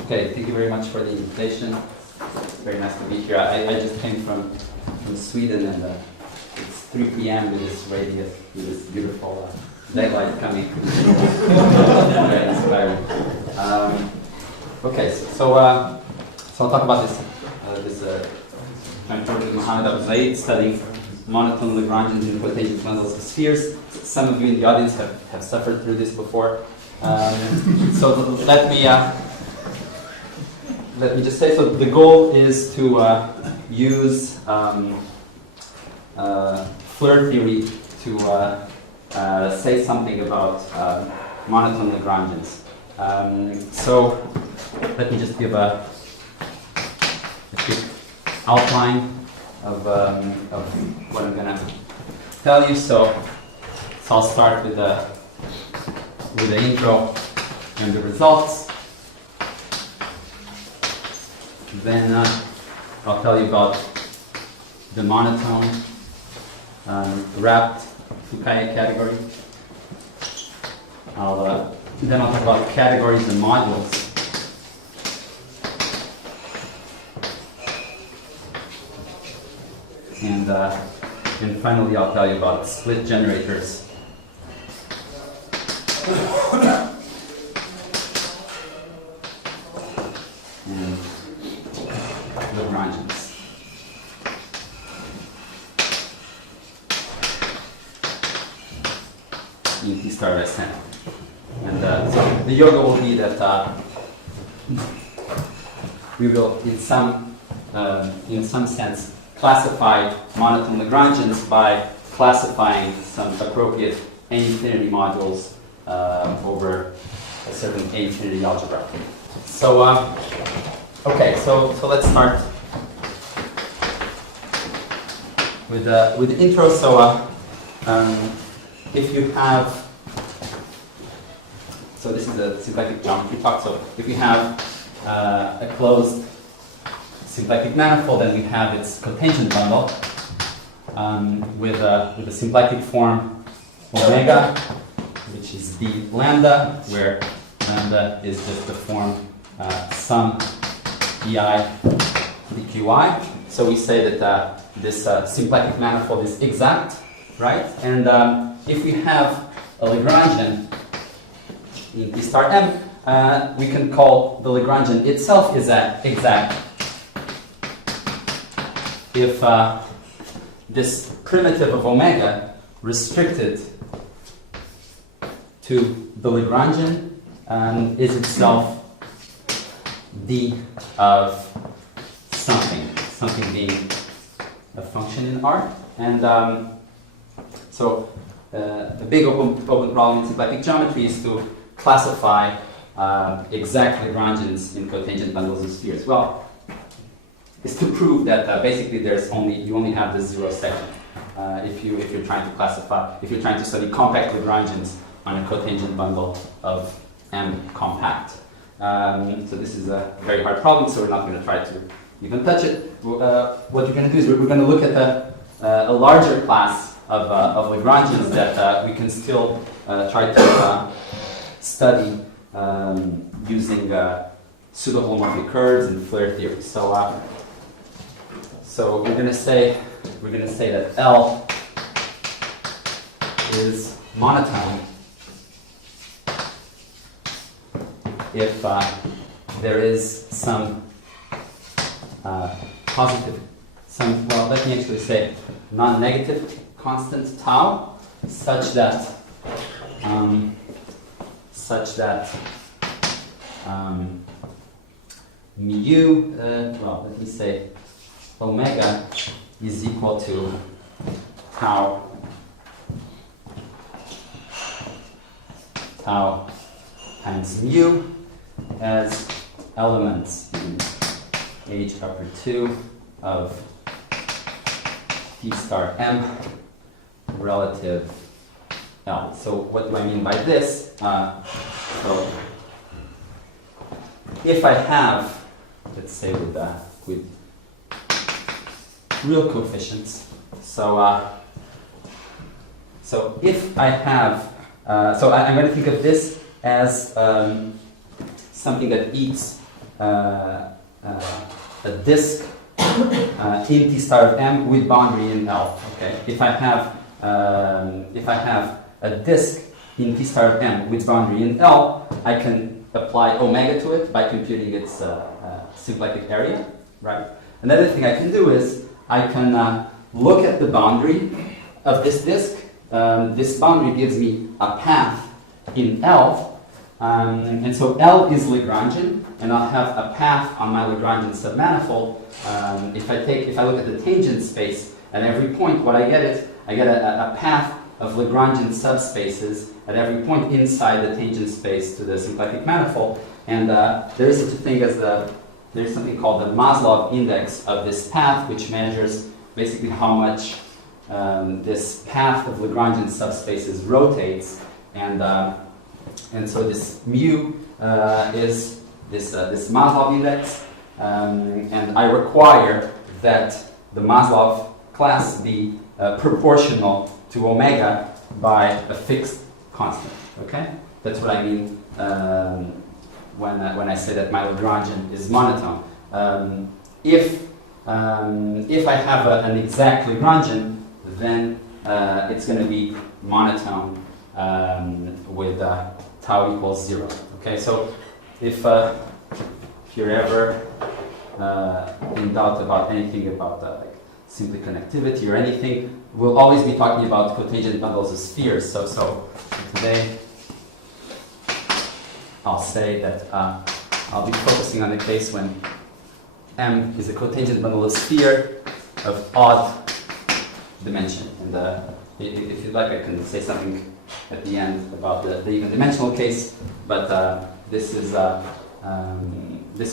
Okay, thank you very much for the invitation. It's very nice to be here. I just came from Sweden, and it's 3 p.m. with this radius, with this beautiful daylight coming. Very inspiring. Okay, so I'll talk about this joint work with Mohammed Abouzaid studying monotone Lagrangians in cotangent bundles of spheres. Some of you in the audience have suffered through this before. So let me just say, so the goal is to use Floer theory to say something about monotone Lagrangians. So let me just give a quick outline of what I'm going to tell you. So I'll start with the intro and the results. Then I'll tell you about the monotone wrapped Fukaya category. Then I'll talk about categories and modules. And finally, I'll tell you about split generators. And Lagrangians. In T star S n. And so the yoga will be that we will, in some sense, classify monotone Lagrangians by classifying some appropriate A-infinity modules over a certain A-infinity algebra. So, okay, so let's start with the intro. So, if you have, so this is a symplectic geometry talk. So, if you have a closed symplectic manifold, then we have its cotangent bundle with a symplectic form omega, which is d lambda, where lambda is just the form sum ei dqi. So we say that this symplectic manifold is exact, right? And if we have a Lagrangian in T star m, we can call the Lagrangian itself is exact if this primitive of omega restricted to the Lagrangian is itself d of something being a function in R. And so the big open problem in symplectic geometry is to classify exact Lagrangians in cotangent bundles of spheres. Well, is to prove that basically you only have the zero section if you're trying to classify, if you're trying to study compact Lagrangians on a cotangent bundle of M compact. So this is a very hard problem, so we're not going to try to even touch it. What you're going to do is we're going to look at a larger class of Lagrangians that we can still try to study using pseudo-holomorphic curves and Floer theory. So we're going to say that L is monotone if there is some positive, well, let me actually say non-negative constant tau, such that mu, well, let me say omega is equal to tau times mu as elements in H upper 2 of T star m relative L. So what do I mean by this? So if I have, let's say with real coefficients, so if I have, so I'm going to think of this as something that eats a disk in T star of M with boundary in L. Okay, if I have a disk in T star of M with boundary in L, I can apply omega to it by computing its symplectic area, right? Another thing I can do is I can look at the boundary of this disk. This boundary gives me a path in L, and so L is Lagrangian, and I'll have a path on my Lagrangian submanifold. If I look at the tangent space at every point, what I get is I get a path of Lagrangian subspaces at every point inside the tangent space to the symplectic manifold, and there is such a thing as there's something called the Maslov index of this path, which measures basically how much this path of Lagrangian subspaces rotates, and so this mu is this Maslov index, and I require that the Maslov class be proportional to omega by a fixed constant. Okay, that's what I mean when I say that my Lagrangian is monotone. If I have an exact Lagrangian, then it's going to be monotone with tau equals 0. Okay, so if you're ever in doubt about anything about like simply connectivity or anything, we'll always be talking about cotangent bundles of spheres. So today I'll say that I'll be focusing on the case when M is a cotangent bundle of sphere of odd dimension. And if you'd like, I can say something at the end about the even dimensional case, but this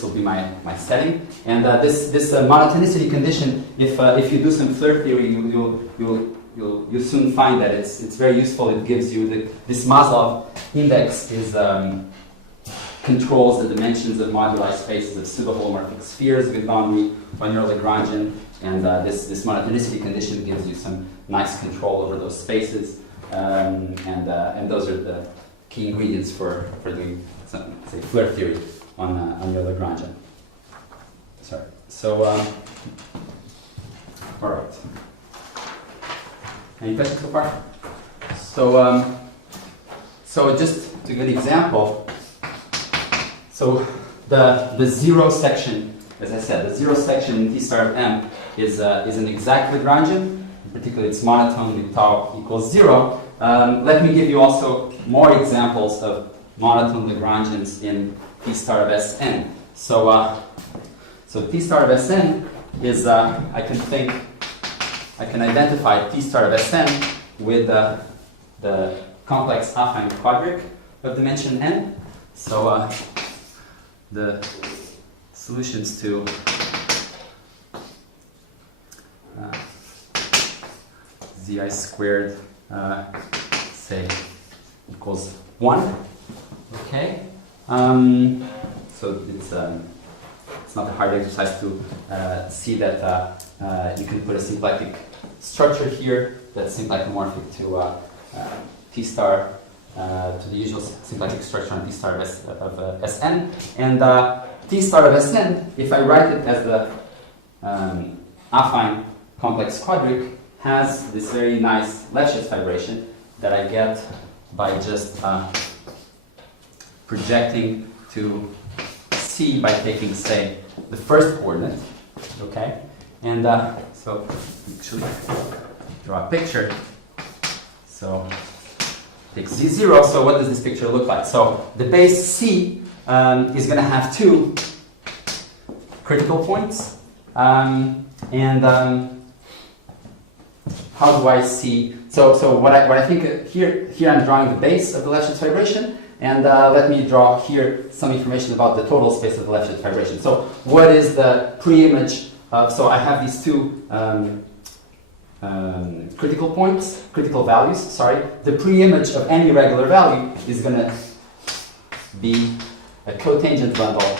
will be my setting. And this monotonicity condition, if you do some Floer theory, you'll soon find that it's very useful. It gives you this Maslov index controls the dimensions of moduli spaces of pseudo-holomorphic spheres with boundary on your Lagrangian, and this monotonicity condition gives you some nice control over those spaces, and those are the key ingredients for doing some, say, Floer theory on your Lagrangian. Sorry. So, all right. Any questions so far? So just to give an example. So the zero section, as I said, the zero section in T star of M is an exact Lagrangian. In particular, it's monotone with tau equals 0. Let me give you also more examples of monotone Lagrangians in T star of Sn. So T star of Sn is I can identify T star of Sn with the complex affine quadric of dimension n. So the solutions to zi squared, say, equals 1. Okay. So it's not a hard exercise to see that you can put a symplectic structure here that's symplectomorphic to T star, to the usual symplectic structure on T star of Sn. And T star of Sn, if I write it as the affine complex quadric, has this very nice Lefschetz vibration that I get by just projecting to C by taking, say, the first coordinate. Okay? And so actually draw a picture. So take Z0. So what does this picture look like? So the base C is going to have two critical points. How do I see? So what I think here I'm drawing the base of the Lefschetz vibration, and let me draw here some information about the total space of the Lefschetz vibration. So what is the pre-image? So I have these two critical points, critical values. Sorry, the pre-image of any regular value is going to be a cotangent bundle.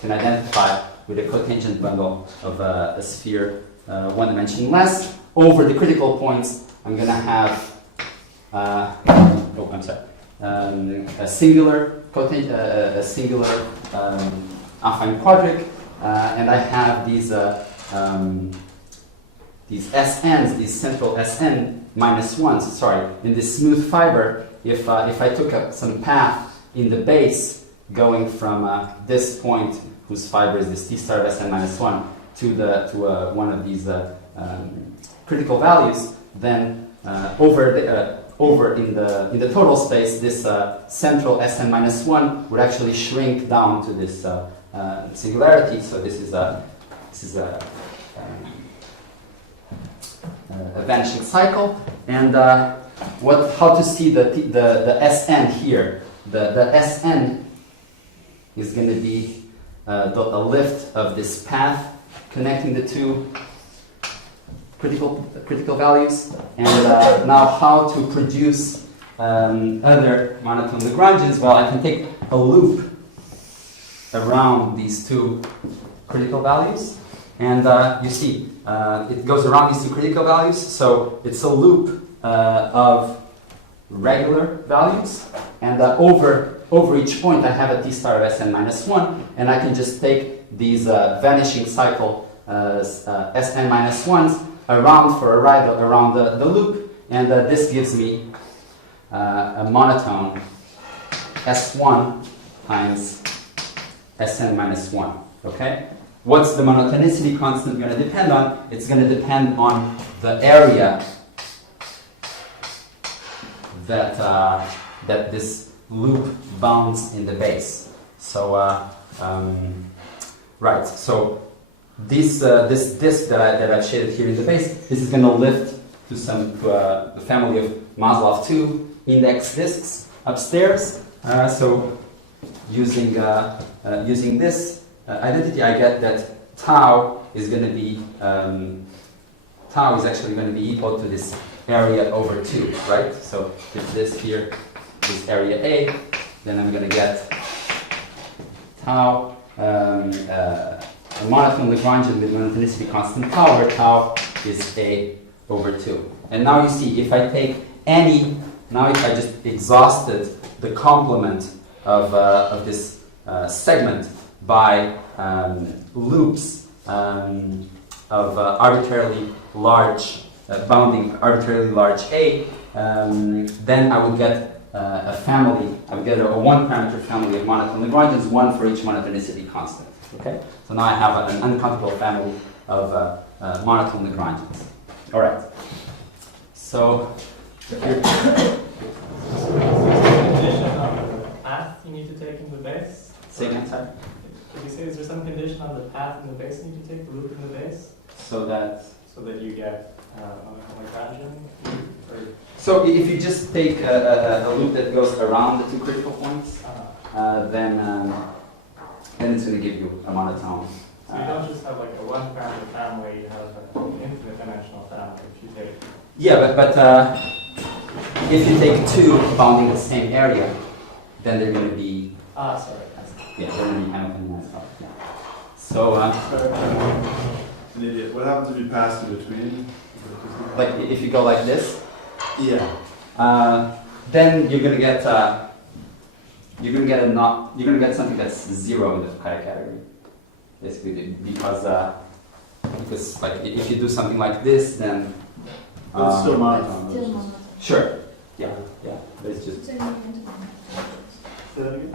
Can identify with a cotangent bundle of a sphere one dimension less. Over the critical points, I'm going to have a singular affine quadric, and I have these SNs, these central SN minus ones. Sorry, in this smooth fiber, if I took some path in the base going from this point, whose fiber is this T star of Sn minus 1, to one of these critical values, then over in the total space, this central Sn minus 1 would actually shrink down to this singularity. So this is a vanishing cycle. And how to see the Sn here? The Sn is going to be a lift of this path connecting the two critical values. And now how to produce other monotone Lagrangians? Well, I can take a loop around these two critical values. And you see, it goes around these two critical values. So it's a loop of regular values. And over each point, I have a T star of Sn minus 1. And I can just take these vanishing cycle Sn minus 1s around for a ride around the loop. And this gives me a monotone S1 times Sn minus 1. Okay? What's the monotonicity constant going to depend on? It's going to depend on the area that this loop bounds in the base. So, right. So this disk that I've shaded here in the base, this is going to lift to the family of Maslov 2 index disks upstairs. So using this identity, I get that tau is going to be tau is actually going to be equal to this area over 2, right? So if this here is area A, then I'm going to get tau, a monotone Lagrangian with monotonicity constant tau, where tau is A over 2. And now you see, if I take any, now if I just exhausted the complement of this segment by loops of arbitrarily large, bounding arbitrarily large A, then I would get a family, I would get a one-parameter family of monotone Lagrangians, one for each monotonicity constant. Okay? So now I have an uncountable family of monotone Lagrangians. All right. So here. Path you need to take in the base? Say again, sorry? Did you say, is there some condition on the path in the base you need to take, the loop in the base? So that you get monotone Lagrangian? So if you just take a loop that goes around the two critical points, then it's going to give you a monotone. So you don't just have like a one-parameter family, you have an infinite dimensional family if you take. Yeah, but if you take two bounding the same area, then they're going to be. Sorry. Yeah, they're going to be Hamiltonian as well. Yeah. So. An idiot. What happens if you pass in between? Like if you go like this. Yeah. Then you're going to get something that's 0 in the Fukaya category, basically, because like if you do something like this, then. But it's still monotone. Sure. Yeah. But it's just. Say that again?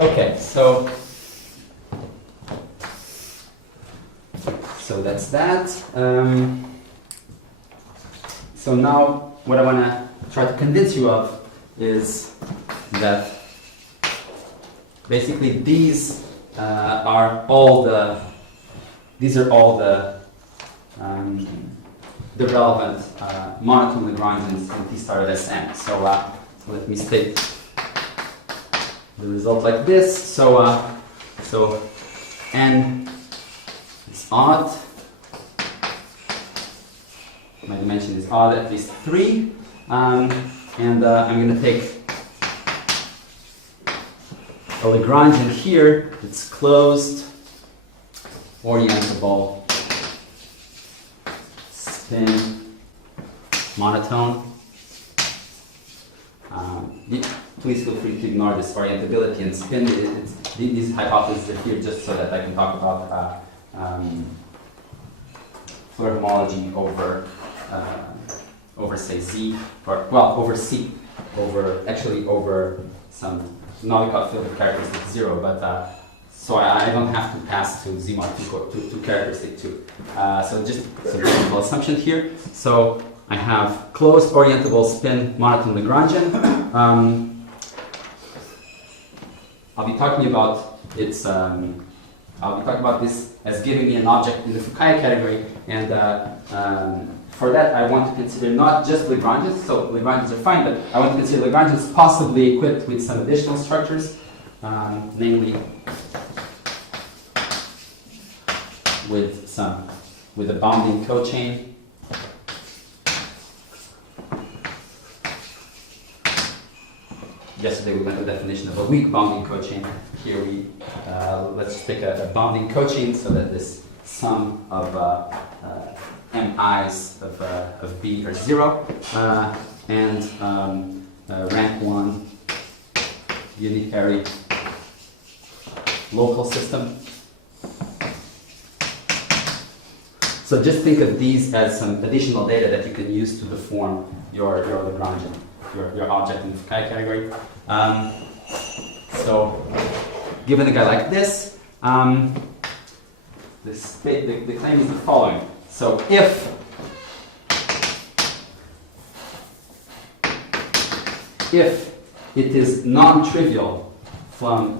Okay, so that's that. So now what I want to try to convince you of is that basically these are all the relevant monotone Lagrangians in T star of Sn. So let me state the result like this. So n is odd. My dimension is odd at least 3, and I'm going to take a Lagrangian here. It's closed, orientable, spin monotone. Please feel free to ignore this orientability and spin. These hypotheses are here just so that I can talk about Floer homology over say Z, or well, over C, over some Novikov field of characteristic 0, but so I don't have to pass to Z mod to characteristic 2. So just some technical assumption here. So I have closed orientable spin monotone Lagrangian. I'll be talking about its. I'll be talking about this as giving me an object in the Fukaya category, and for that I want to consider not just Lagrangians. So Lagrangians are fine, but I want to consider Lagrangians possibly equipped with some additional structures, namely with a bounding cochain. Yesterday we went to the definition of a weak bounding cochain. Here we let's take a bounding cochain so that this sum of mi's of B are 0, and rank 1 unitary local system. So just think of these as some additional data that you can use to deform your Lagrangian, your object in the Fukaya category. So given a guy like this, the claim is the following. So if it is non-trivial from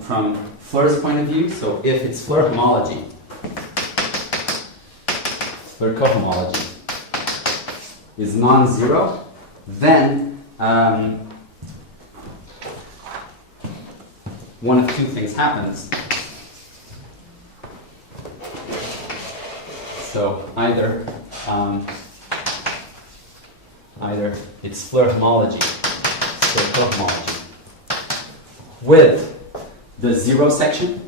Floer's point of view, so if it's Floer homology, Floer cohomology is non-zero, then one of two things happens. So either it's Floer homology, Floer cohomology, with the 0 section,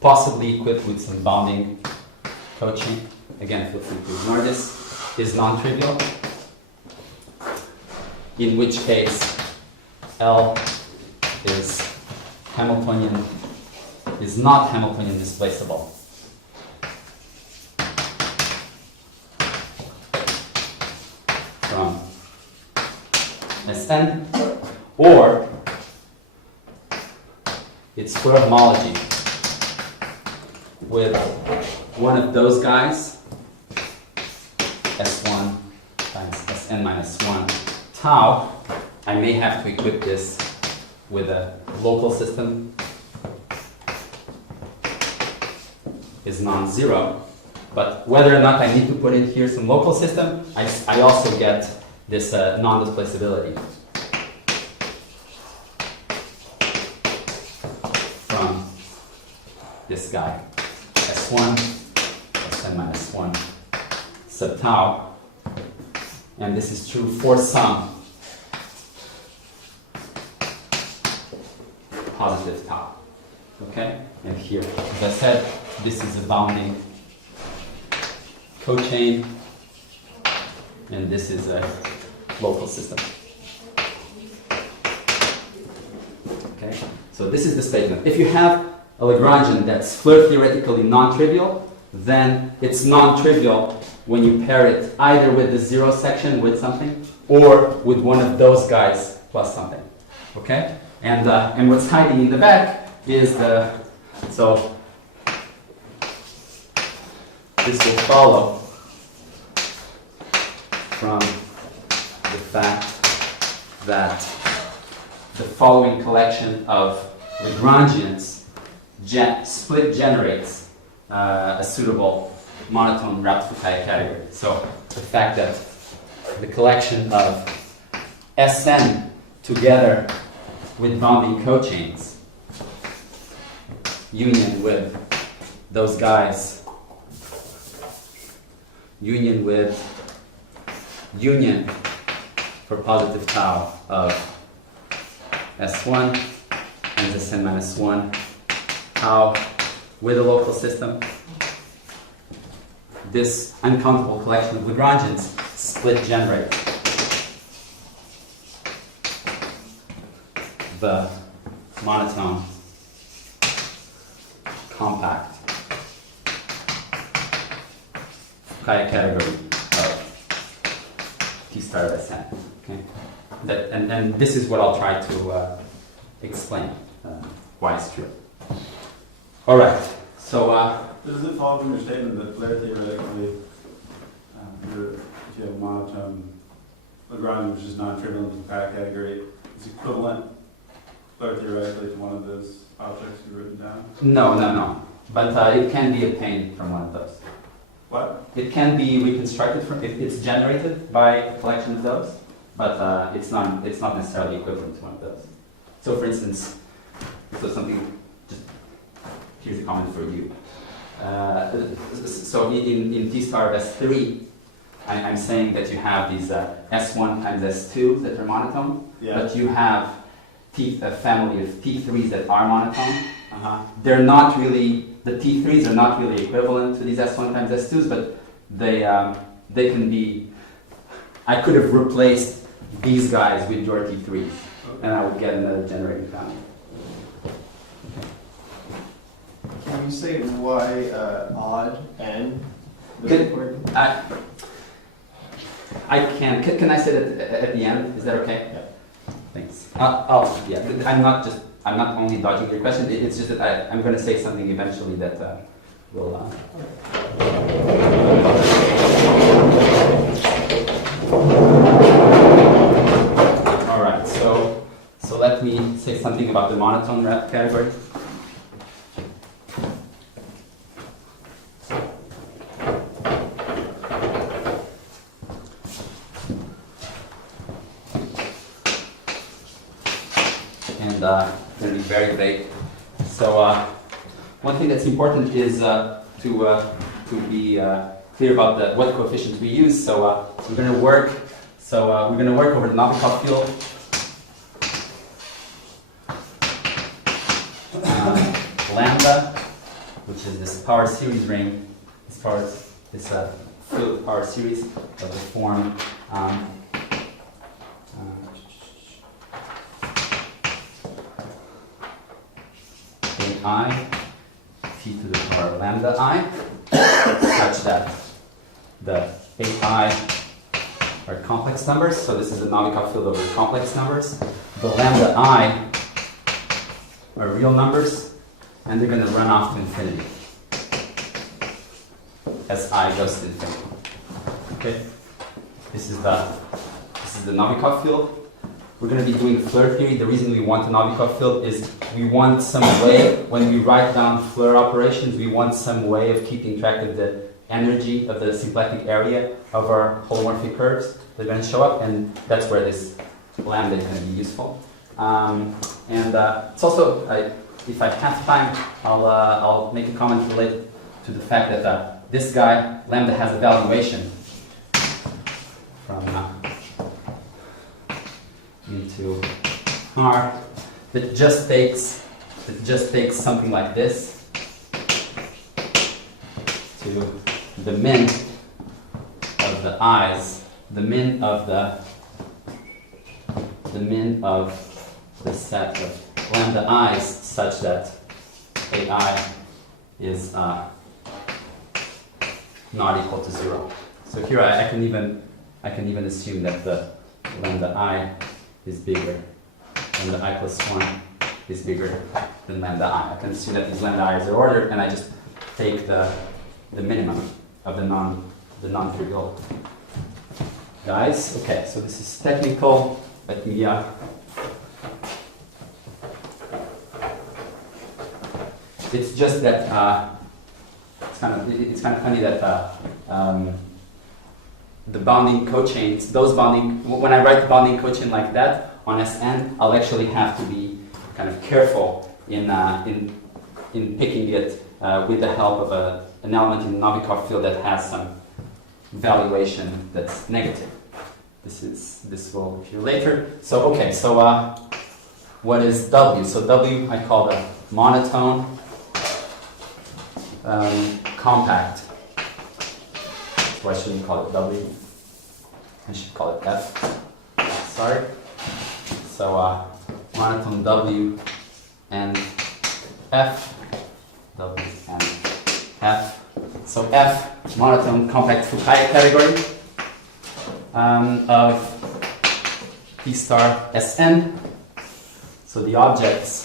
possibly equipped with some bounding cochain. Again, feel free to ignore this. Is non-trivial, in which case L is Hamiltonian, is not Hamiltonian displaceable. From Sn, or it's Floer homology with one of those guys, S1 times Sn minus 1 tau. I may have to equip this with a local system is non-zero, but whether or not I need to put in here some local system, I also get this non-displaceability from this guy, S1, Sn minus 1 sub tau, and this is true for some positive tau. Okay? And here, as I said, this is a bounding cochain, and this is a local system. Okay? So this is the statement. If you have a Lagrangian that's Floer-theoretically non-trivial, then it's non-trivial when you pair it either with the 0 section with something, or with one of those guys plus something. Okay? And what's hiding in the back is so this will follow from the fact that the following collection of Lagrangians split generates a suitable monotone wrapped Fukaya category. So the fact that the collection of Sn together with bounding cochains, union with those guys, union for positive tau of S1 and Sn minus 1 tau with a local system. this uncountable collection of Lagrangians split generate the monotone compact Fukaya category of T star of Sn. Okay, and this is what I'll try to explain why it's true. All right. So does it follow from your statement that Floer-theoretically, if you have monotone Lagrangian, which is non-trivial in the Fukaya category, is equivalent Floer-theoretically to one of those objects you've written down? No. But it can be obtained from one of those. What? It can be reconstructed from. It's generated by a collection of those, but it's not necessarily equivalent to one of those. So, for instance, something. Just here's a comment for you. So in T star of S3, I'm saying that you have these S1 times S2s that are monotone, but you have a family of T3s that are monotone. They're not really, the T3s are not really equivalent to these S1 times S2s, but they can be, I could have replaced these guys with your T3s, and I would get another generating family. Can you say why odd n? I can. Can I say that at the end? Is that okay? Yeah. Thanks. I'm not only dodging your question. It's just that I'm going to say something eventually that will. All right. So let me say something about the monotone category. Going to be very vague. So one thing that's important is to be clear about what coefficients we use. So we're going to work. So we're going to work over the Novikov field. Lambda, which is this power series ring, this field power series of the form. I, t to the power lambda I, such that the AI are complex numbers. So this is a Novikov field over complex numbers. The lambda I are real numbers, and they're going to run off to infinity as I goes to infinity. Okay, this is the Novikov field. We're going to be doing Floer theory. The reason we want a Novikov field is we want some way, when we write down Floer operations, we want some way of keeping track of the energy of the symplectic area of our holomorphic curves. They're going to show up, and that's where this lambda is going to be useful. It's also, if I have time, I'll make a comment related to the fact that this guy, lambda, has a valuation from into R that just takes something like this to the min of the i's, the min of the set of lambda i's, such that AI is not equal to 0. So here I can even assume that the lambda I is bigger, and the I plus 1 is bigger than lambda I. I can assume that these lambda i's are ordered, and I just take the minimum of the non-trivial guys. Okay, so this is technical. Let me it's just that it's kind of funny that the bounding cochains, when I write the bounding cochain like that on Sn, I'll actually have to be kind of careful in picking it with the help of an element in the Novikov field that has some valuation that's negative. This will appear later. So okay, so what is W? So W I call the monotone compact Why shouldn't you call it W? I should call it F. Sorry. So monotone W and F. W and F. So F, monotone compact Fukaya category of P star Sn. So the objects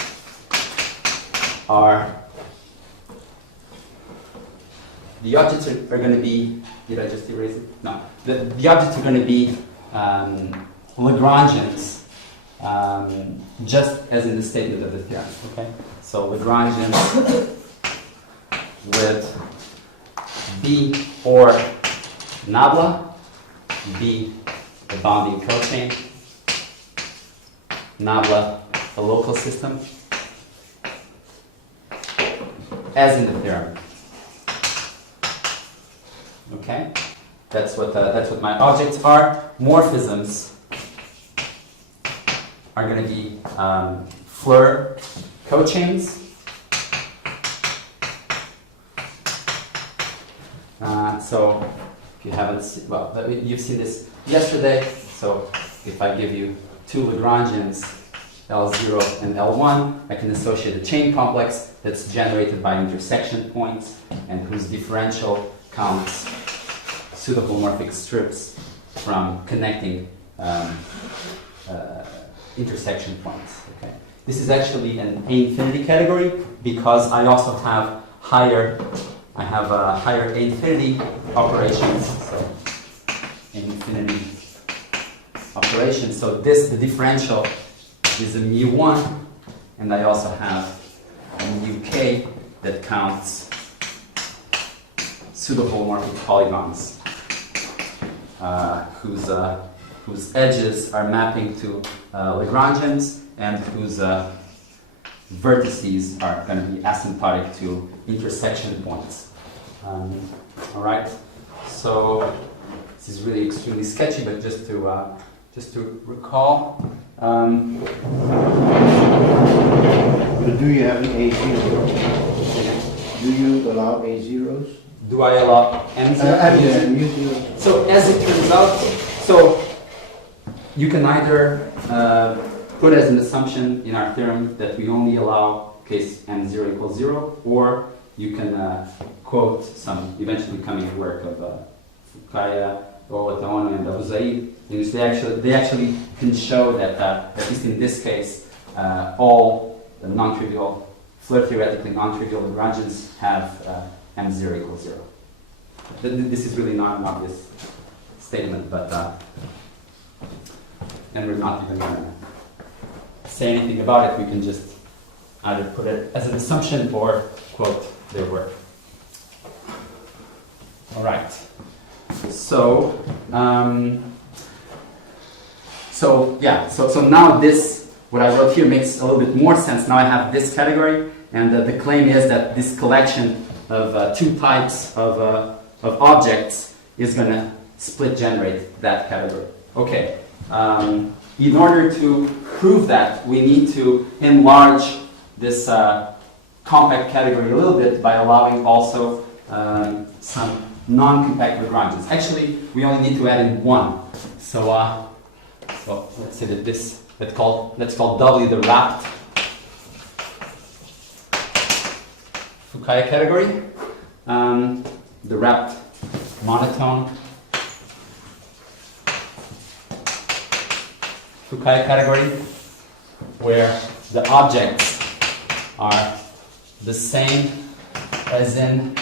are going to be, did I just erase it? No. The objects are going to be Lagrangians, just as in the statement of the theorem. Okay? So Lagrangians with B or nabla, B the bounding cochain, nabla a local system, as in the theorem. Okay, that's what my objects are. Morphisms are going to be Floer cochains. So if you haven't seen, well, you've seen this yesterday. So if I give you two Lagrangians, L0 and L1, I can associate a chain complex that's generated by intersection points and whose differential counts pseudo-homomorphic strips from connecting intersection points. Okay. This is actually an A-infinity category because I also have higher A-infinity operations. So A-infinity operations. So the differential is a mu1, and I also have a mu-k that counts pseudo-homomorphic polygons whose edges are mapping to Lagrangians and whose vertices are going to be asymptotic to intersection points. All right. So this is really extremely sketchy, but just to recall. But do you have an A0? Do you allow A0s? Do I allow M0? So as it turns out, so you can either put as an assumption in our theorem that we only allow case M0 equals 0, or you can quote some eventually coming work of Fukaya, Monotone and Abouzaid, in which they actually can show that at least in this case, all non-trivial, Floer-theoretically non-trivial Lagrangians have M0 equals 0. This is really not an obvious statement, but and we're not even going to say anything about it. We can just either put it as an assumption or quote their work. All right. So now this, what I wrote here makes a little bit more sense. Now I have this category, and the claim is that this collection of two types of objects is going to split generate that category. Okay. In order to prove that, we need to enlarge this compact category a little bit by allowing also some non-compact Lagrangians. Actually, we only need to add in one. So, well, let's say that let's call W the wrapped Fukaya category. The wrapped monotone Fukaya category, where the objects are the same as in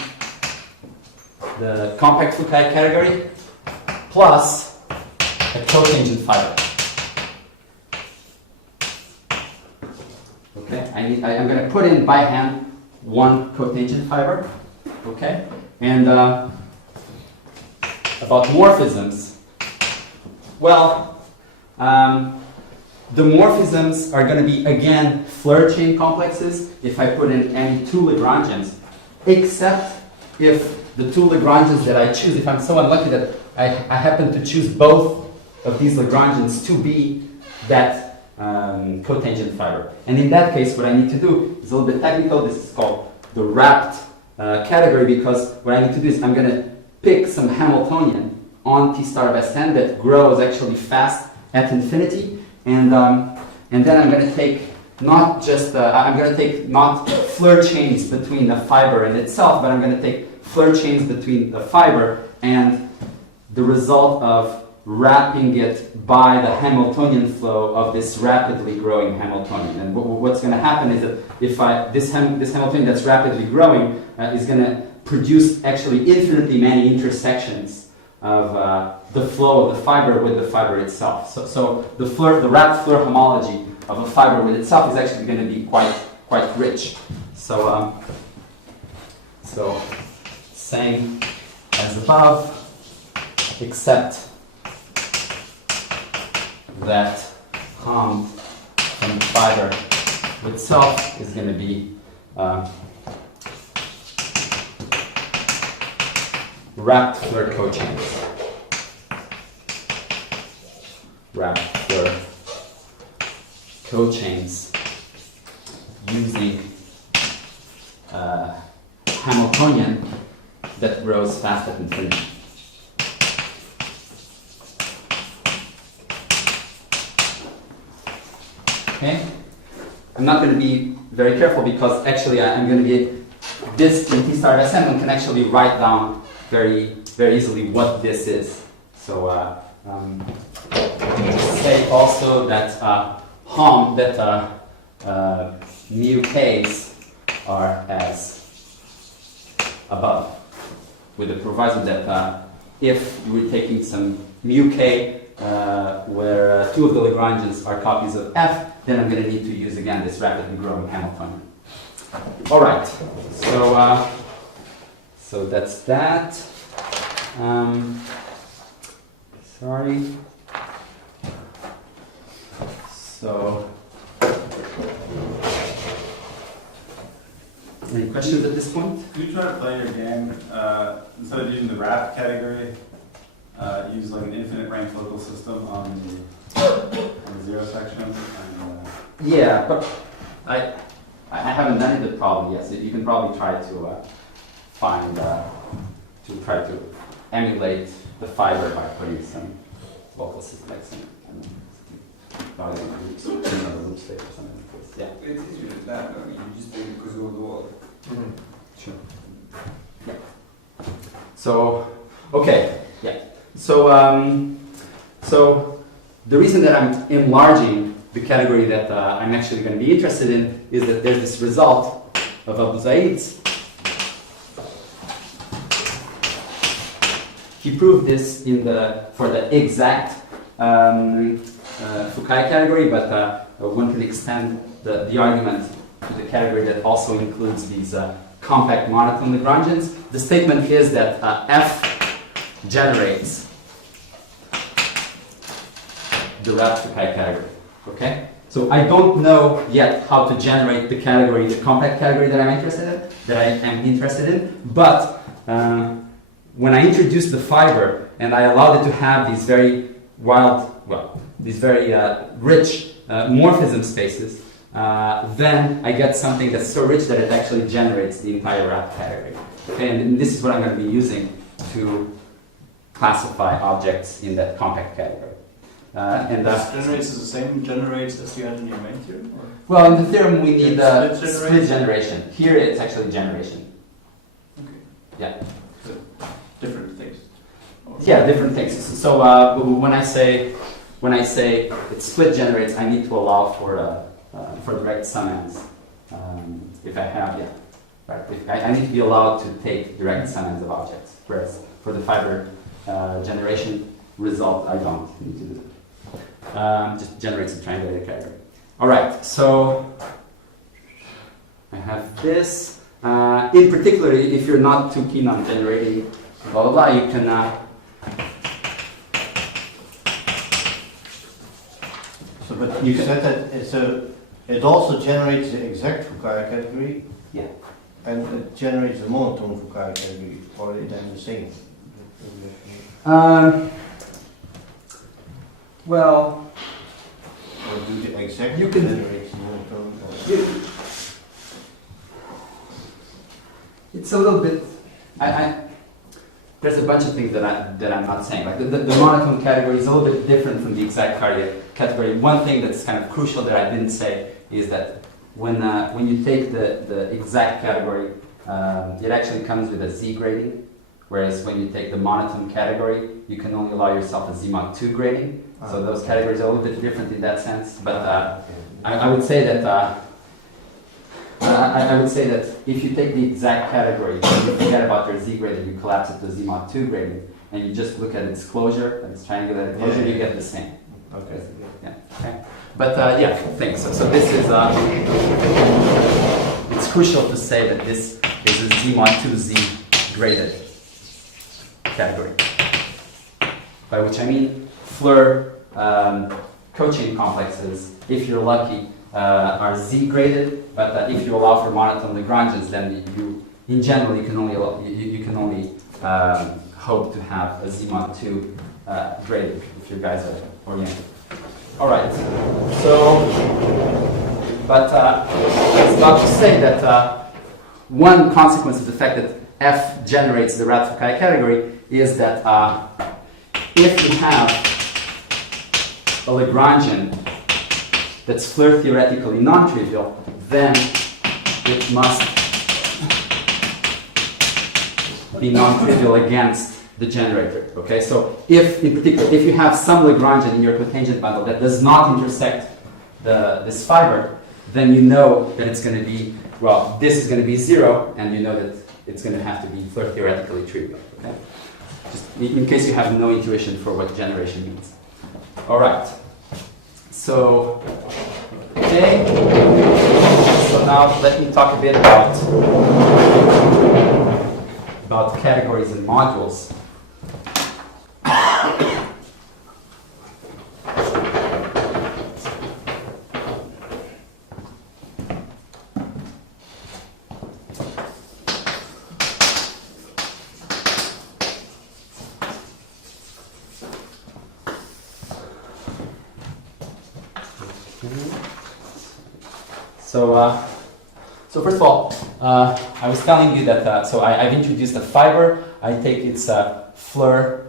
the compact Fukaya category, plus a cotangent fiber. Okay, I'm going to put in by hand one cotangent fiber. Okay, and about morphisms. Well, the morphisms are going to be again Floer chain complexes if I put in any two Lagrangians, except if the two Lagrangians that I choose, if I'm so unlucky that I happen to choose both of these Lagrangians to be that cotangent fiber. And in that case, what I need to do is a little bit technical. This is called the wrapped category, because what I need to do is I'm going to pick some Hamiltonian on T star of S10 that grows actually fast at infinity, and then I'm going to take not just I'm going to take not Floer chains between the fiber and itself, but I'm going to take Floer chains between the fiber and the result of wrapping it by the Hamiltonian flow of this rapidly growing Hamiltonian. And what's going to happen is that if this Hamiltonian that's rapidly growing is going to produce actually infinitely many intersections of the flow of the fiber with the fiber itself. So the wrapped Floer homology of a fiber with itself is actually going to be quite rich. So same as above, except that Ham from the fiber itself is going to be wrapped Floer cochains. Wrapped Floer cochains using Hamiltonian that grows fast at infinity. Okay, I'm not going to be very careful because actually I'm going to get this in T star of SM and can actually write down very easily what this is. So just say also that mu k's are as above, with the proviso that if you were taking some mu k where two of the Lagrangians are copies of F, then I'm going to need to use again this rapidly growing Hamiltonian. All right, so that's that. Sorry. So, any questions at this point? Could you try to play your game, instead of using the wrapped category, use like an infinite rank local system on the zero section? And, yeah, but I haven't done it the problem yet. So you can probably try to try to emulate the fiber by putting some local system, like some loops, another loop state or something like this. Yeah. It's easier than that, though. You just do it because of the wall. Mm-hmm. Sure. Yeah. So, okay. Yeah. So the reason that I'm enlarging the category that I'm actually going to be interested in is that there's this result of Abouzaid's. He proved this for the exact Fukaya category, but one can extend the argument to the category that also includes these compact monotone Lagrangians. The statement is that F generates the wrapped Fukaya category. Okay? So I don't know yet how to generate the category, the compact category that I'm interested in, but when I introduced the fiber and I allowed it to have these very rich morphism spaces, then I get something that's so rich that it actually generates the entire wrapped category. Okay, and this is what I'm going to be using to classify objects in that compact category. Generates is the same generates as you had in your main theorem? Or? Well, in the theorem we need split generation. Here it's actually generation. Okay. Yeah. So, different things. Yeah, different things. So when I say it split generates, I need to allow for direct sum ends. If I have, yeah, right. If I need to be allowed to take direct sum ends of objects, whereas for the fiber generation result, I don't need to do that. Just generates a triangulated category. All right. So I have this. In particular, if you're not too keen on generating blah blah blah, you can. So, but you said that it also generates the exact Fukaya category. Yeah. And it generates the monotone Fukaya category, or are they then the same? Well. Or do the exact you can generate the monotone? It's a little bit. there's a bunch of things that I'm not saying. Like the monotone category is a little bit different from the exact category. One thing that's kind of crucial that I didn't say is that when you take the exact category, it actually comes with a Z grading, whereas when you take the monotone category, you can only allow yourself a Z mod 2 grading. So those categories are a little bit different in that sense. But I would say that I would say that if you take the exact category, you forget about your Z grading, you collapse it to Z mod 2 grading, and you just look at its closure, and its triangular closure, you get the same. Okay. Yeah. Okay. But yeah, thanks. So this is it's crucial to say that this is a Z mod 2Z graded category. By which I mean Floer cochain complexes, if you're lucky, are Z graded, but if you allow for monotone Lagrangians, then you, in general, you can only hope to have a Z mod 2 graded if you guys are oriented. All right. So, but I was about to say that one consequence of the fact that F generates the Fukaya category is that if you have a Lagrangian that's Floer-theoretically non-trivial, then it must be non-trivial against the generator. Okay, so if in particular, if you have some Lagrangian in your cotangent bundle that does not intersect this fiber, then you know that it's going to be, well, this is going to be 0, and you know that it's going to have to be Floer-theoretically trivial. Okay, just in case you have no intuition for what generation means. All right. So, okay. So now let me talk a bit about categories and modules. So first of all, I was telling you that, so I've introduced a fiber. I take its Floer,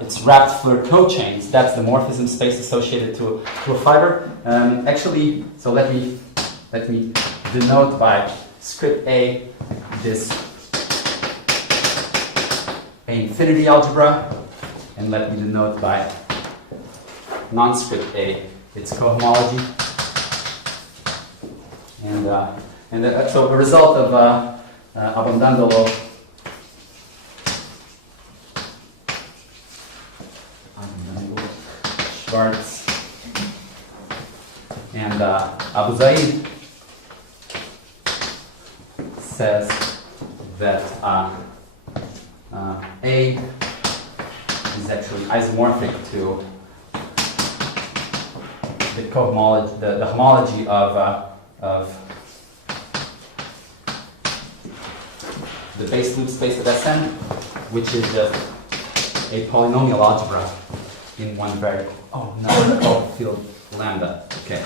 its wrapped Floer cochains. That's the morphism space associated to a fiber. Actually, so let me denote by script A this A infinity algebra, and let me denote by non-script A its cohomology. And so a result of Abandandolo Schwartz and Abouzaid says that A is actually isomorphic to the cohomology, the homology of the base loop space of Sn, which is just a polynomial algebra in one variable. Oh no, called field lambda. Okay,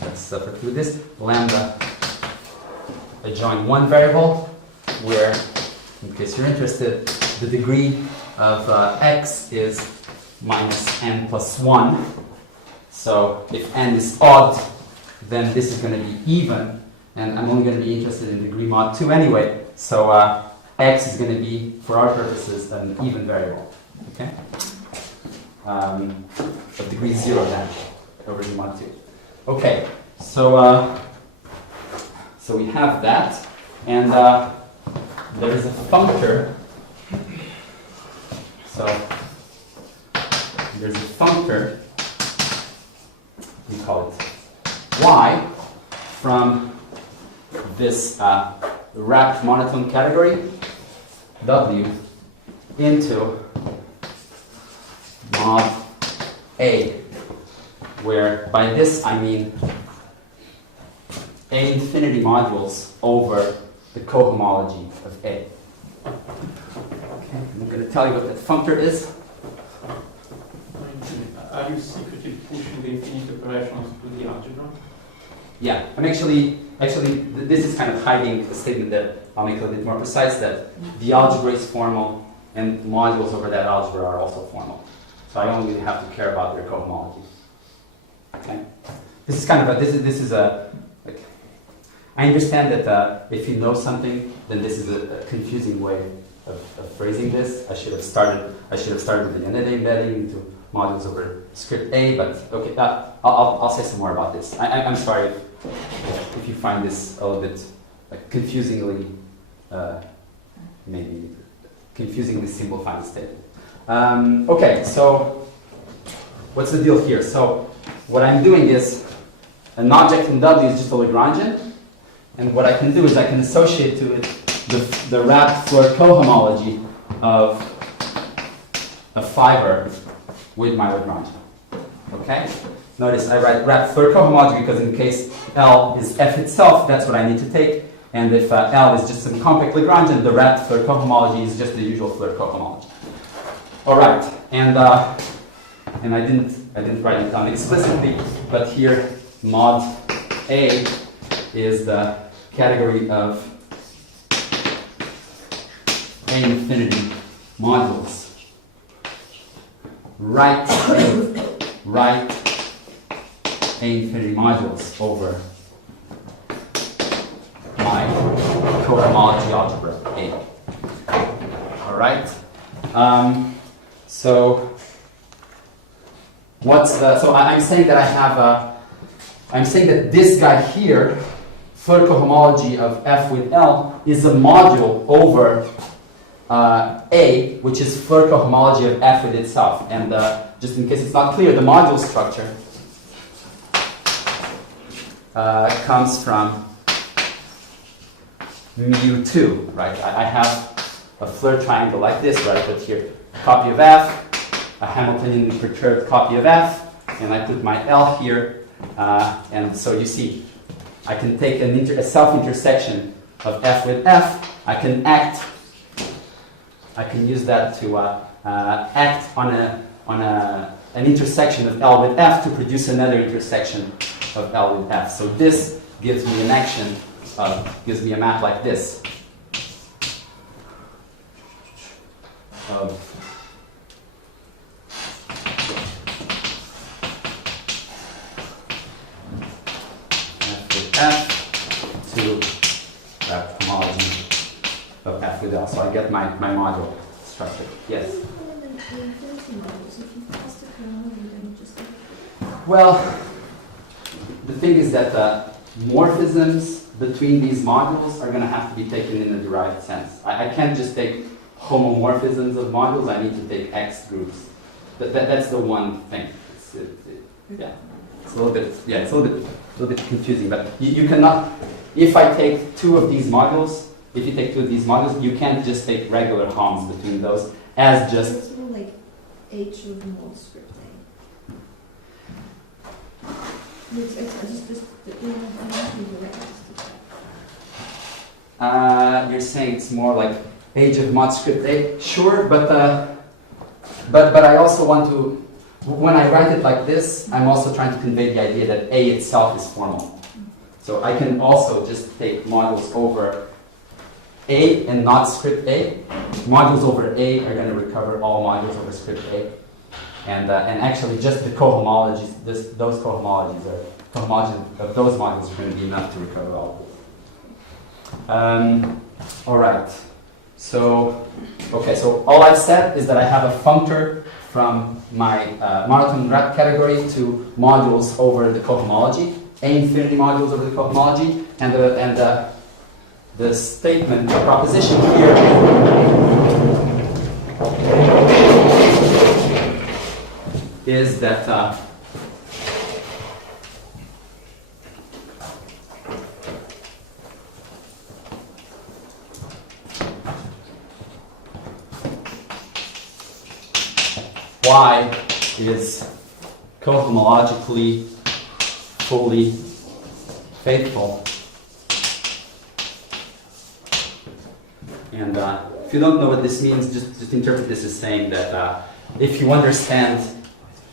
let's preclude this. Lambda adjoin one variable, where, in case you're interested, the degree of x is minus n plus 1. So if n is odd, then this is going to be even, and I'm only going to be interested in degree mod 2 anyway. So x is going to be, for our purposes, an even variable. Okay? Of degree 0 then, over degree mod 2. Okay, so so we have that, and there is a functor. So there's a functor, we call it y, from this wrapped monotone category, W, into mod A, where by this I mean A infinity modules over the cohomology of A. Okay, I'm going to tell you what that functor is. Are you secretly pushing the infinite operations to the algebra? Yeah, I'm actually, this is kind of hiding a statement that I'll make a little bit more precise, that the algebra is formal and modules over that algebra are also formal. So I only really have to care about their cohomology. Okay? This is kind of a, this is a, like, I understand that if you know something, then this is a confusing way of phrasing this. I should have started with the unit embedding into modules over script A, but okay, I'll say some more about this. I'm sorry if you find this a little bit like confusingly, maybe confusingly simplifying statement. Okay, so what's the deal here? So what I'm doing is an object in W is just a Lagrangian, and what I can do is I can associate to it the wrapped Floer cohomology of a fiber with my Lagrangian. Okay? Notice I write wrapped Floer cohomology because in case L is F itself, that's what I need to take. And if L is just some compact Lagrangian, the wrapped Floer cohomology is just the usual Floer cohomology. All right, and I didn't write it down explicitly, but here mod A is the category of A infinity modules. Write A infinity modules over my cohomology algebra A. All right. So what's the? So I'm saying that I have a. I'm saying that this guy here, Floer cohomology of F with L, is a module over A, which is Floer cohomology of F with itself. And just in case it's not clear, the module structure comes from mu2, right? I have a Floer triangle like this, right? I put here a copy of F, a Hamiltonian perturbed copy of F, and I put my L here. And so you see, I can take a self-intersection of F with F. I can use that to act on an intersection of L with F to produce another intersection of L with F. So this gives me an action, gives me a map like this of F to homology of F with L. So I get my module structure. Yes? Well, the thing is that morphisms between these modules are going to have to be taken in a derived sense. I can't just take homomorphisms of modules. I need to take X groups. That's the one thing. It's a little bit confusing, but you cannot, if I take two of these modules, you can't just take regular homs between those as just... It's sort of like H of mod script A. You're saying it's more like H of mod script A? Sure, but I also want to, when I write it like this, I'm also trying to convey the idea that A itself is formal. So I can also just take modules over A and not script A. Modules over A are going to recover all modules over script A. And actually just the cohomologies, those cohomologies of those modules are going to be enough to recover all. All right. So, okay, so all I've said is that I have a functor from my monotone wrap category to modules over the cohomology, A infinity modules over the cohomology, and the statement, the proposition here is that Y is cohomologically fully faithful. And if you don't know what this means, just interpret this as saying that if you understand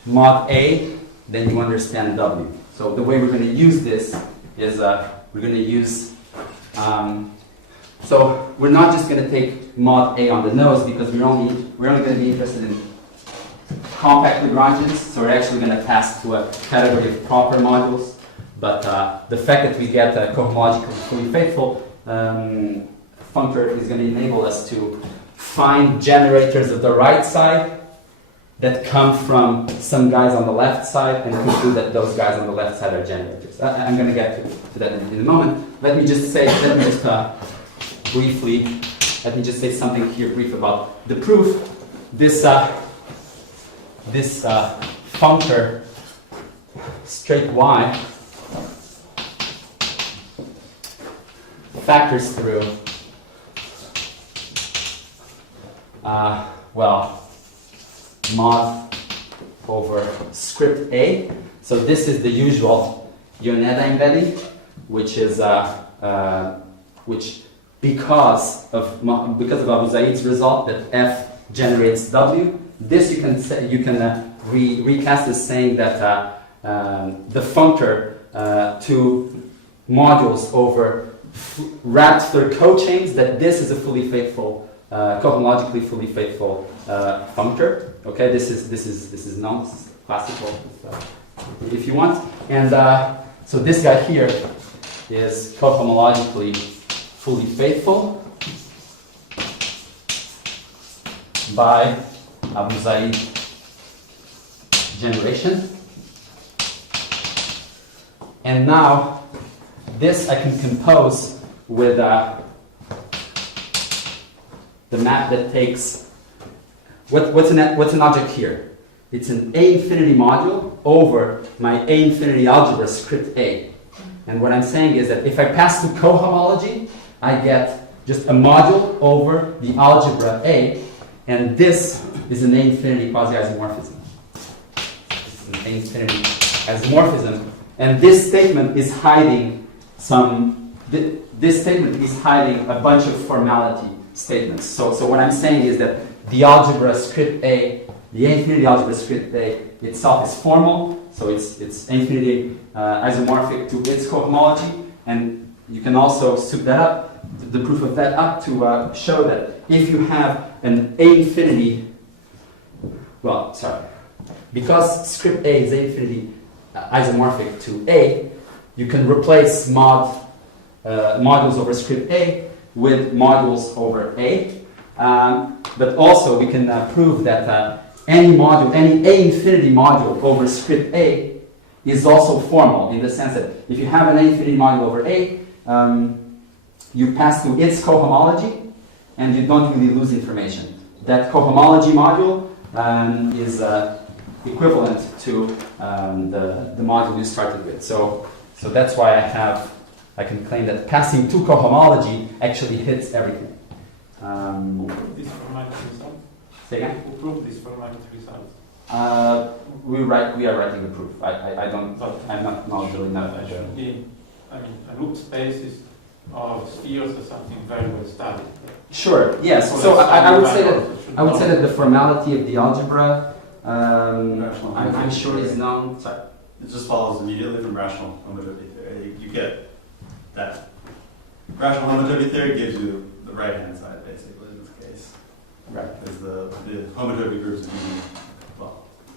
mod A, then you understand W. So the way we're going to use this is we're going to use So we're not just going to take mod A on the nose because we're only going to be interested in compact Lagrangians. So we're actually going to pass to a category of proper modules. But the fact that we get a cohomologically fully faithful functor is going to enable us to find generators of the right side that come from some guys on the left side and conclude that those guys on the left side are generators. I'm going to get to that in a moment. Let me just say something here brief about the proof. This functor straight y factors through mod over script A. So this is the usual Yoneda embedding, which is because of Abouzaid's result that F generates W. This you can recast as saying that the functor to modules over wrapped through cochains, that this is a fully faithful, cohomologically fully faithful functor. Okay, this is known, this is classical, if you want. And so this guy here is cohomologically fully faithful by Abouzaid generation. And now this I can compose with the map that takes what's an object here? It's an A infinity module over my A infinity algebra script A. And what I'm saying is that if I pass to cohomology, I get just a module over the algebra A, and this is an A infinity quasi-isomorphism. This is an A infinity isomorphism, and this statement is hiding this statement is hiding a bunch of formality statements. So what I'm saying is that the algebra script A, the A infinity algebra script A itself is formal, so it's A infinity isomorphic to its cohomology, and you can also soup that up, the proof of that up to show that if you have an A infinity, because script A is A infinity isomorphic to A, you can replace modules over script A with modules over A. But also we can prove that any A infinity module over script A is also formal, in the sense that if you have an A infinity module over A, you pass through its cohomology and you don't really lose information. That cohomology module is equivalent to the module you started with. So that's why I can claim that passing to cohomology actually hits everything. Who proved this formality result? Say again? Who proved this formality result? We are writing the proof. I'm not knowledgeable enough. A loop space of spheres or something very well studied. Sure. Yes. So I would say that the formality of the algebra, I'm sure is known. Sorry. It just follows immediately from rational homotopy theory. You get that. Rational homotopy theory gives you the right-hand side, basically, in this case. Right. Because the homotopy groups are using,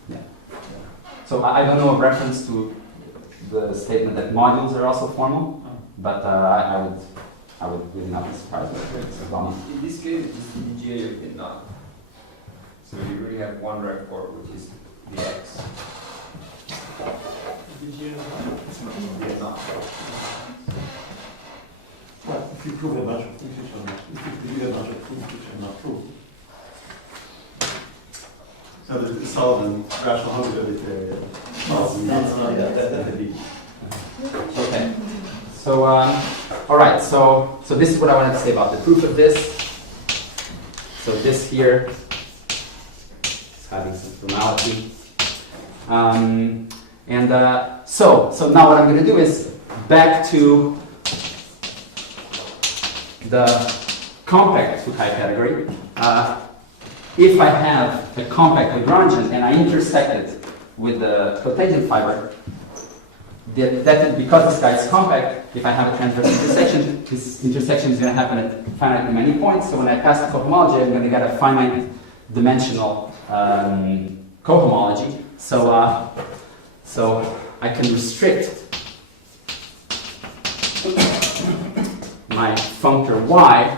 Yeah. So I don't know of reference to the statement that modules are also formal, but I would really not be surprised if it's wrong. In this case, it's the DGA of the not. So you really have one record, which is the X. The not. Well, if you prove a bunch of things which are not, if you prove a bunch of proofs which are not true. So the Sullivan rational homotopy theory. Okay. So all right. So this is what I wanted to say about the proof of this. So this here is having some formality. So now what I'm going to do is back to the compact Fukaya category. If I have a compact Lagrangian and I intersect it with the cotangent fiber, because this guy is compact, if I have a transverse intersection, this intersection is going to happen at finitely many points. So when I pass the cohomology, I'm going to get a finite dimensional cohomology. So I can restrict my functor y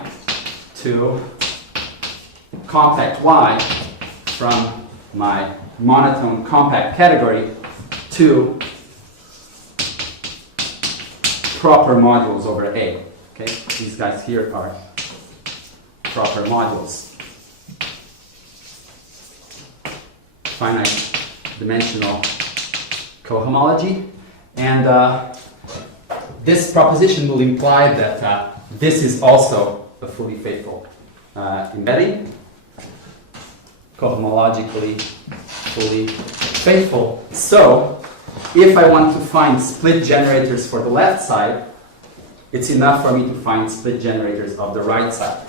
to compact y from my monotone compact category to proper modules over A. Okay, these guys here are proper modules. Finite dimensional cohomology, and this proposition will imply that this is also a fully faithful embedding, cohomologically fully faithful. So if I want to find split generators for the left side, it's enough for me to find split generators of the right side.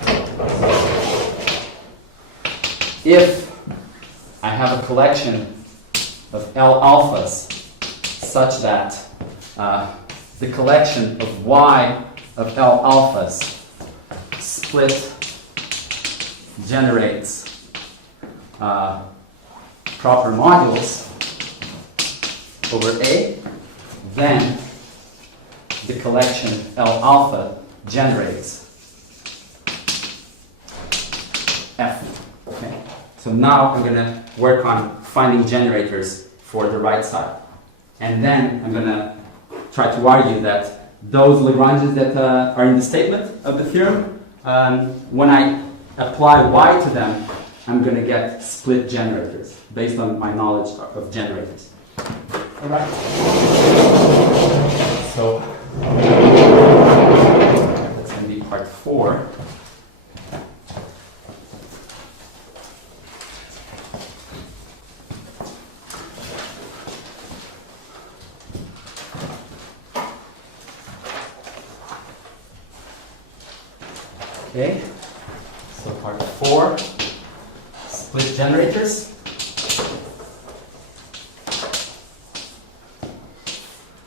If I have a collection of L alphas such that the collection of Y of L alphas split generates proper modules over A, then the collection L alpha generates F. Okay. So now I'm going to work on finding generators for the right side. And then I'm going to try to argue that those Lagrangians that are in the statement of the theorem, when I apply Y to them, I'm going to get split generators based on my knowledge of generators. All right. So that's going to be part 4. Okay, so part 4, split generators.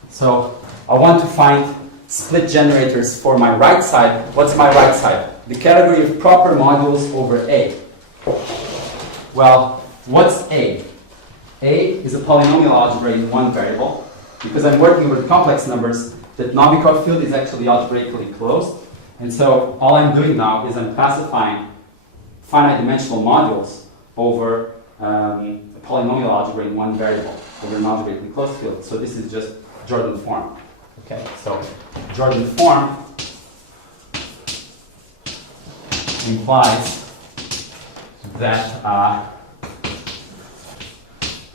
So I want to find split generators for my right side. What's my right side? The category of proper modules over A. Well, what's A? A is a polynomial algebra in one variable. Because I'm working with complex numbers, the Novikov field is actually algebraically closed. And so all I'm doing now is I'm classifying finite dimensional modules over a polynomial algebra in one variable over an algebraically closed field. So this is just Jordan form. Okay, so Jordan form implies that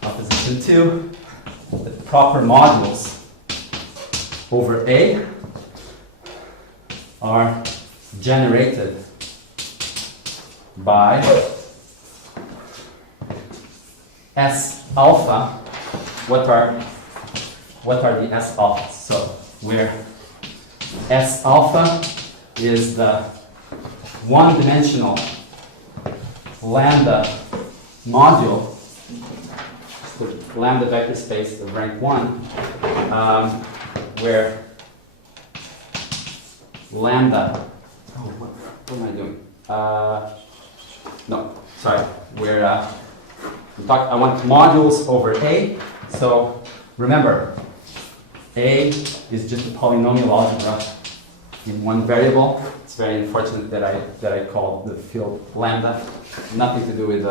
proposition 2, that proper modules over A are generated by S alpha. What are the S alphas? So where S alpha is the one-dimensional lambda module, the lambda vector space of rank 1, where lambda, what am I doing? No, sorry, where I want modules over A. So remember, A is just a polynomial algebra in one variable. It's very unfortunate that I called the field lambda. Nothing to do with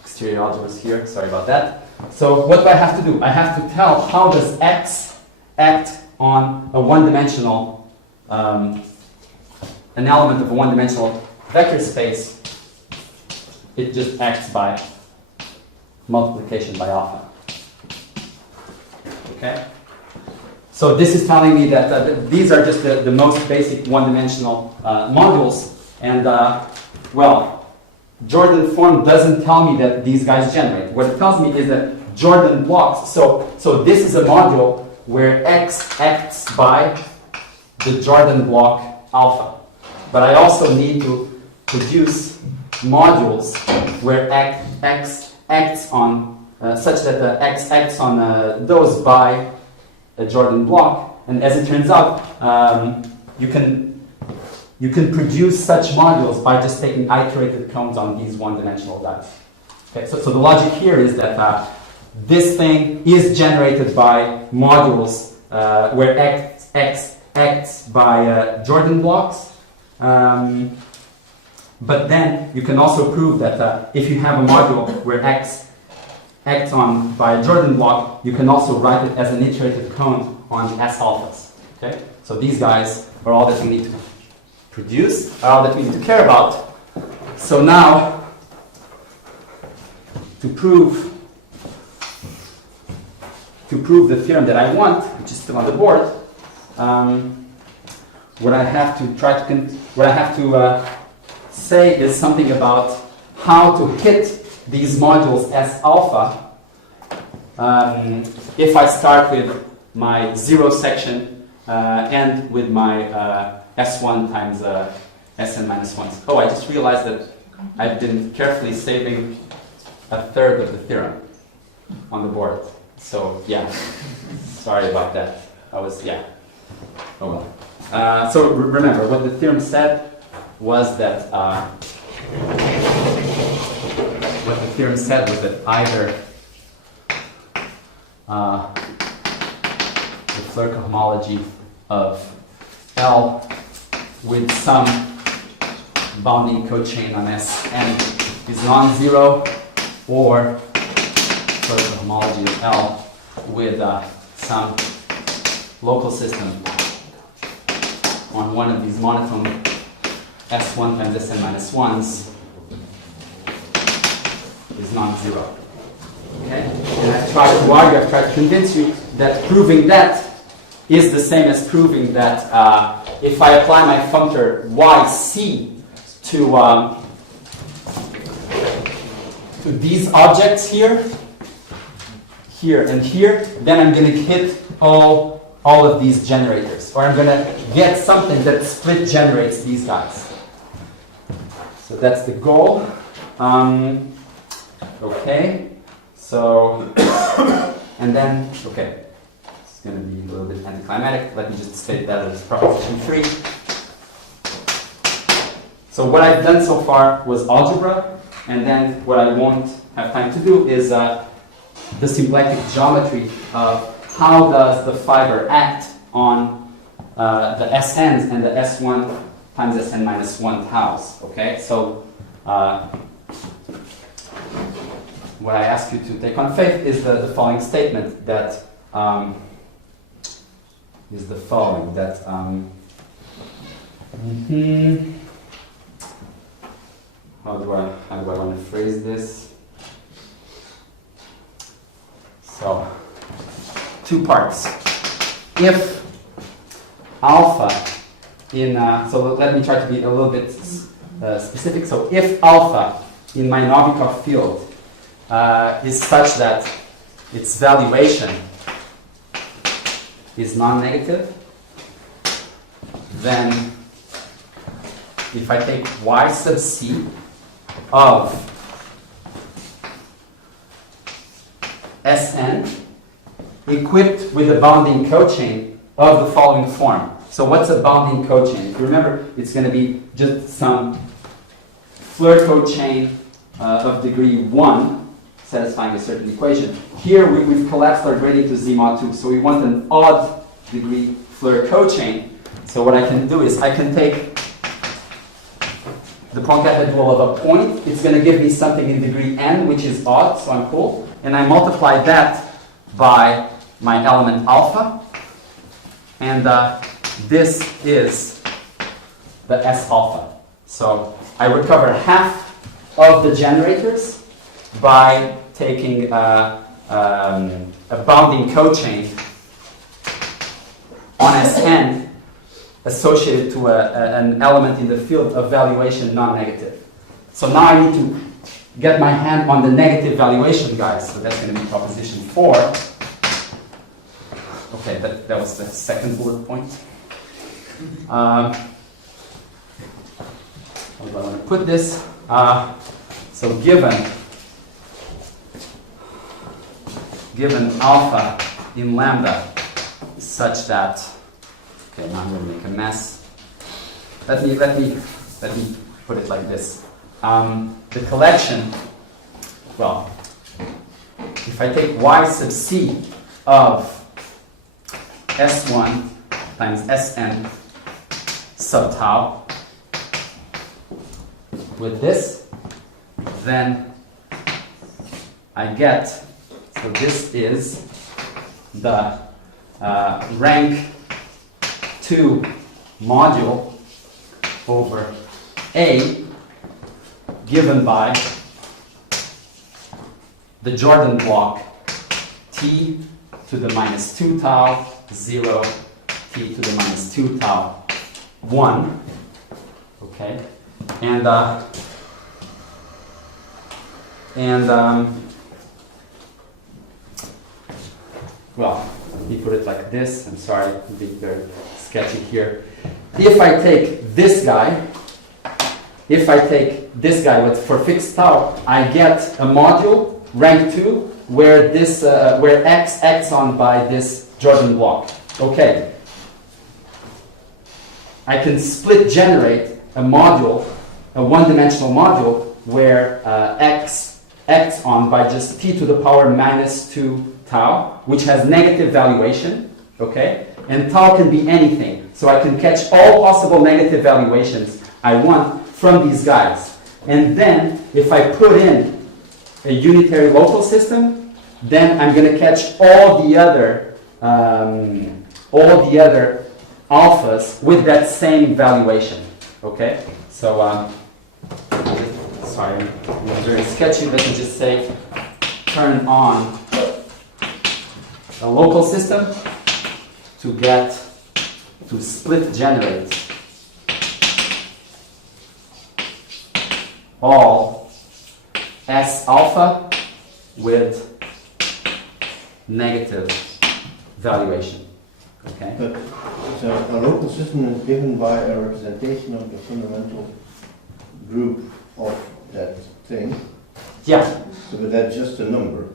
exterior algebras here. Sorry about that. So what do I have to do? I have to tell how does X act on a one-dimensional an element of a one-dimensional vector space. It just acts by multiplication by alpha. Okay? So this is telling me that these are just the most basic one-dimensional modules. And, well, Jordan form doesn't tell me that these guys generate. What it tells me is that Jordan blocks. So this is a module where X acts by the Jordan block alpha. But I also need to produce modules where X acts on, such that the X acts on those by a Jordan block, and as it turns out, you can produce such modules by just taking iterated cones on these one-dimensional guys. Okay, so the logic here is that this thing is generated by modules where x acts by Jordan blocks. But then you can also prove that if you have a module where x acts on by a Jordan block, you can also write it as an iterated cone on S alphas. Okay? So these guys are all that we need to produce, are all that we need to care about. So now, to prove the theorem that I want, which is still on the board, what I have to say is something about how to hit these modules S alpha if I start with my 0 section and with my S1 times Sn minus 1s. Oh, I just realized that I've been carefully saving a third of the theorem on the board. So yeah, sorry about that. Oh well. So remember, what the theorem said was that either the Floer cohomology of L with some bounding cochain on Sn is non-zero, or Floer cohomology of L with some local system on one of these monotone S1 times Sn minus 1s is non-zero. Okay? And I've tried to convince you that proving that is the same as proving that if I apply my functor yc to these objects here, and here, then I'm going to hit all of these generators, or I'm going to get something that split generates these guys. So that's the goal. Okay, so, and then, okay, it's going to be a little bit anticlimactic. Let me just state that as proposition 3. So what I've done so far was algebra, and then what I won't have time to do is the symplectic geometry of how does the fiber act on the SNs and the S1 times Sn minus 1 taus. Okay, so what I ask you to take on faith is the following statement that is the following that how do I want to phrase this? So 2 parts. If alpha in so let me try to be a little bit specific. So if alpha in my Novikov field is such that its valuation is non-negative, then if I take y sub c of Sn equipped with a bounding cochain of the following form. So what's a bounding cochain? If you remember, it's going to be just some Floer cochain of degree 1 satisfying a certain equation. Here we've collapsed our gradient to z mod 2, so we want an odd degree Floer cochain. So what I can do is I can take the Poincare dual of a point. It's going to give me something in degree n, which is odd, so I'm cool. And I multiply that by my element alpha. And this is the S alpha. So I recover half of the generators by taking a bounding cochain on Sn associated to an element in the field of valuation non-negative. So now I need to get my hand on the negative valuation guys. So that's going to be proposition 4. Okay, that was the second bullet point. How do I want to put this? So given alpha in lambda such that, okay, now I'm going to make a mess. Let me put it like this. The collection, well, if I take y sub c of S1 times Sn sub tau with this, then I get, so this is the rank 2 module over A given by the Jordan block t to the minus 2 tau 0, t to the minus 2 tau 1, okay, and well, let me put it like this. I'm sorry, I'm being very sketchy here. If I take this guy with for fixed tau, I get a module rank 2 where this where x acts on by this Jordan block. Okay. I can split generate a module, a one-dimensional module where x acts on by just t to the power minus 2 tau, which has negative valuation, okay? And tau can be anything. So I can catch all possible negative valuations I want from these guys. And then if I put in a unitary local system, then I'm going to catch all the other alphas with that same valuation, okay? So, sorry, I'm very sketchy. Let me just say, turn on a local system to split generate all S alpha with negative valuation. Okay? But so a local system is given by a representation of the fundamental group of that thing. Yeah. So but that's just a number.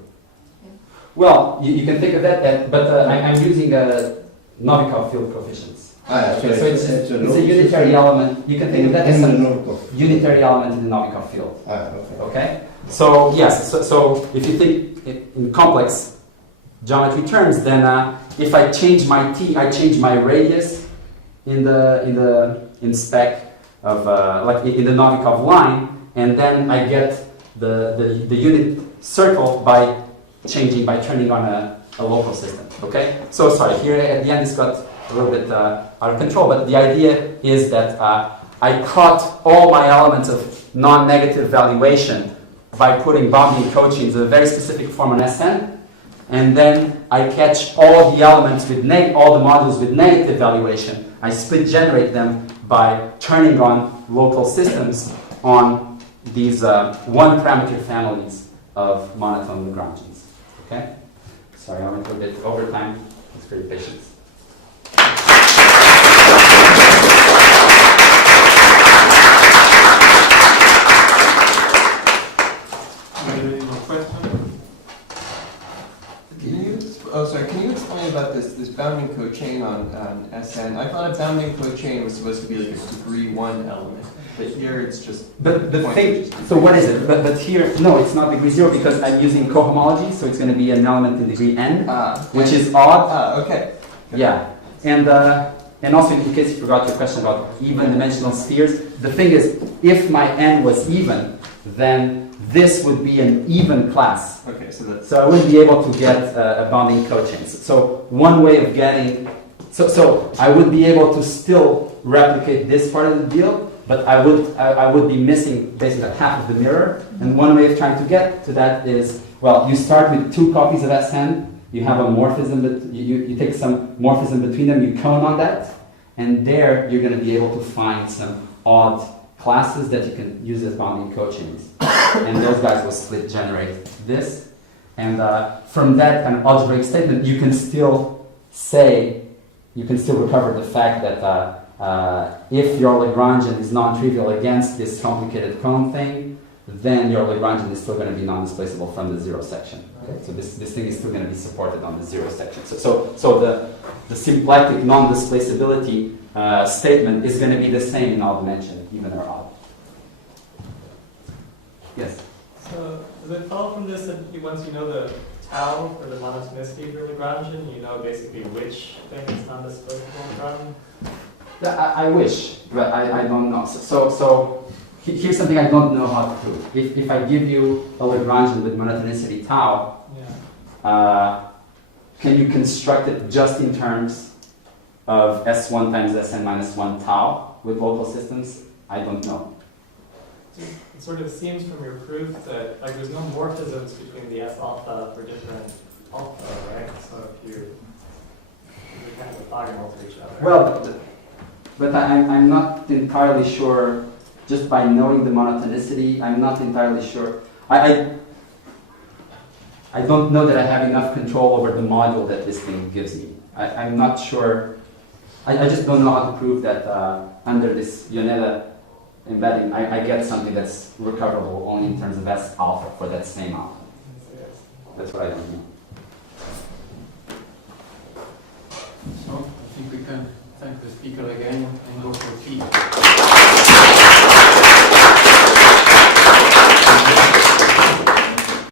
Well, you can think of that, but I'm using Novikov field coefficients. So it's a unitary element. You can think of that as a unitary element in the Novikov field. Okay. Okay. So yes. So if you think in complex geometry terms, then if I change my t, I change my radius in spec of like in the Novikov line, and then I get the unit circle by turning on a local system. Okay. So sorry. Here at the end, it's got a little bit out of control, but the idea is that I cut all my elements of non-negative valuation by putting bounding cochains of a very specific form on Sn, and then I catch all the elements with all the modules with negative valuation. I split generate them by turning on local systems on these one-parameter families of monotone Lagrangians. Okay? Sorry, I went a bit over time. Thanks for your patience. Any more questions? Can you explain about this bounding cochain on Sn? I thought a bounding cochain was supposed to be like a degree 1 element, but here it's just. But the thing, so what is it? But here, no, it's not degree 0 because I'm using cohomology, so it's going to be an element in degree n, which is odd. Okay. Yeah, and also in case you forgot your question about even dimensional spheres, the thing is, if my n was even, then this would be an even class. Okay, so I wouldn't be able to get a bounding cochain. So one way of getting, so I would be able to still replicate this part of the deal, but I would be missing basically like half of the mirror. And one way of trying to get to that is, well, you start with 2 copies of Sn. You have a morphism, but you take some morphism between them, you cone on that, and there you're going to be able to find some odd classes that you can use as bounding cochains. And those guys will split generate this. And from that kind of algebraic statement, you can still recover the fact that if your Lagrangian is non-trivial against this complicated cone thing, then your Lagrangian is still going to be non-displaceable from the zero section. Okay? So this thing is still going to be supported on the zero section. So the symplectic non-displaceability statement is going to be the same in all dimension, even or odd. Yes? So does it follow from this that once you know the tau or the monotonicity of your Lagrangian, you know basically which thing is non-displaceable from? Yeah, I wish, but I don't know. So here's something I don't know how to prove. If I give you a Lagrangian with monotonicity tau, can you construct it just in terms of S1 times Sn minus 1 tau with local systems? I don't know. It sort of seems from your proof that like there's no morphisms between the S alpha for different alpha, right? So if you're kind of orthogonal to each other. Well, but I'm not entirely sure, just by knowing the monotonicity, I'm not entirely sure. I don't know that I have enough control over the module that this thing gives me. I'm not sure. I just don't know how to prove that under this Yoneda embedding, I get something that's recoverable only in terms of S alpha for that same alpha. That's what I don't know. So I think we can thank the speaker again and go for tea.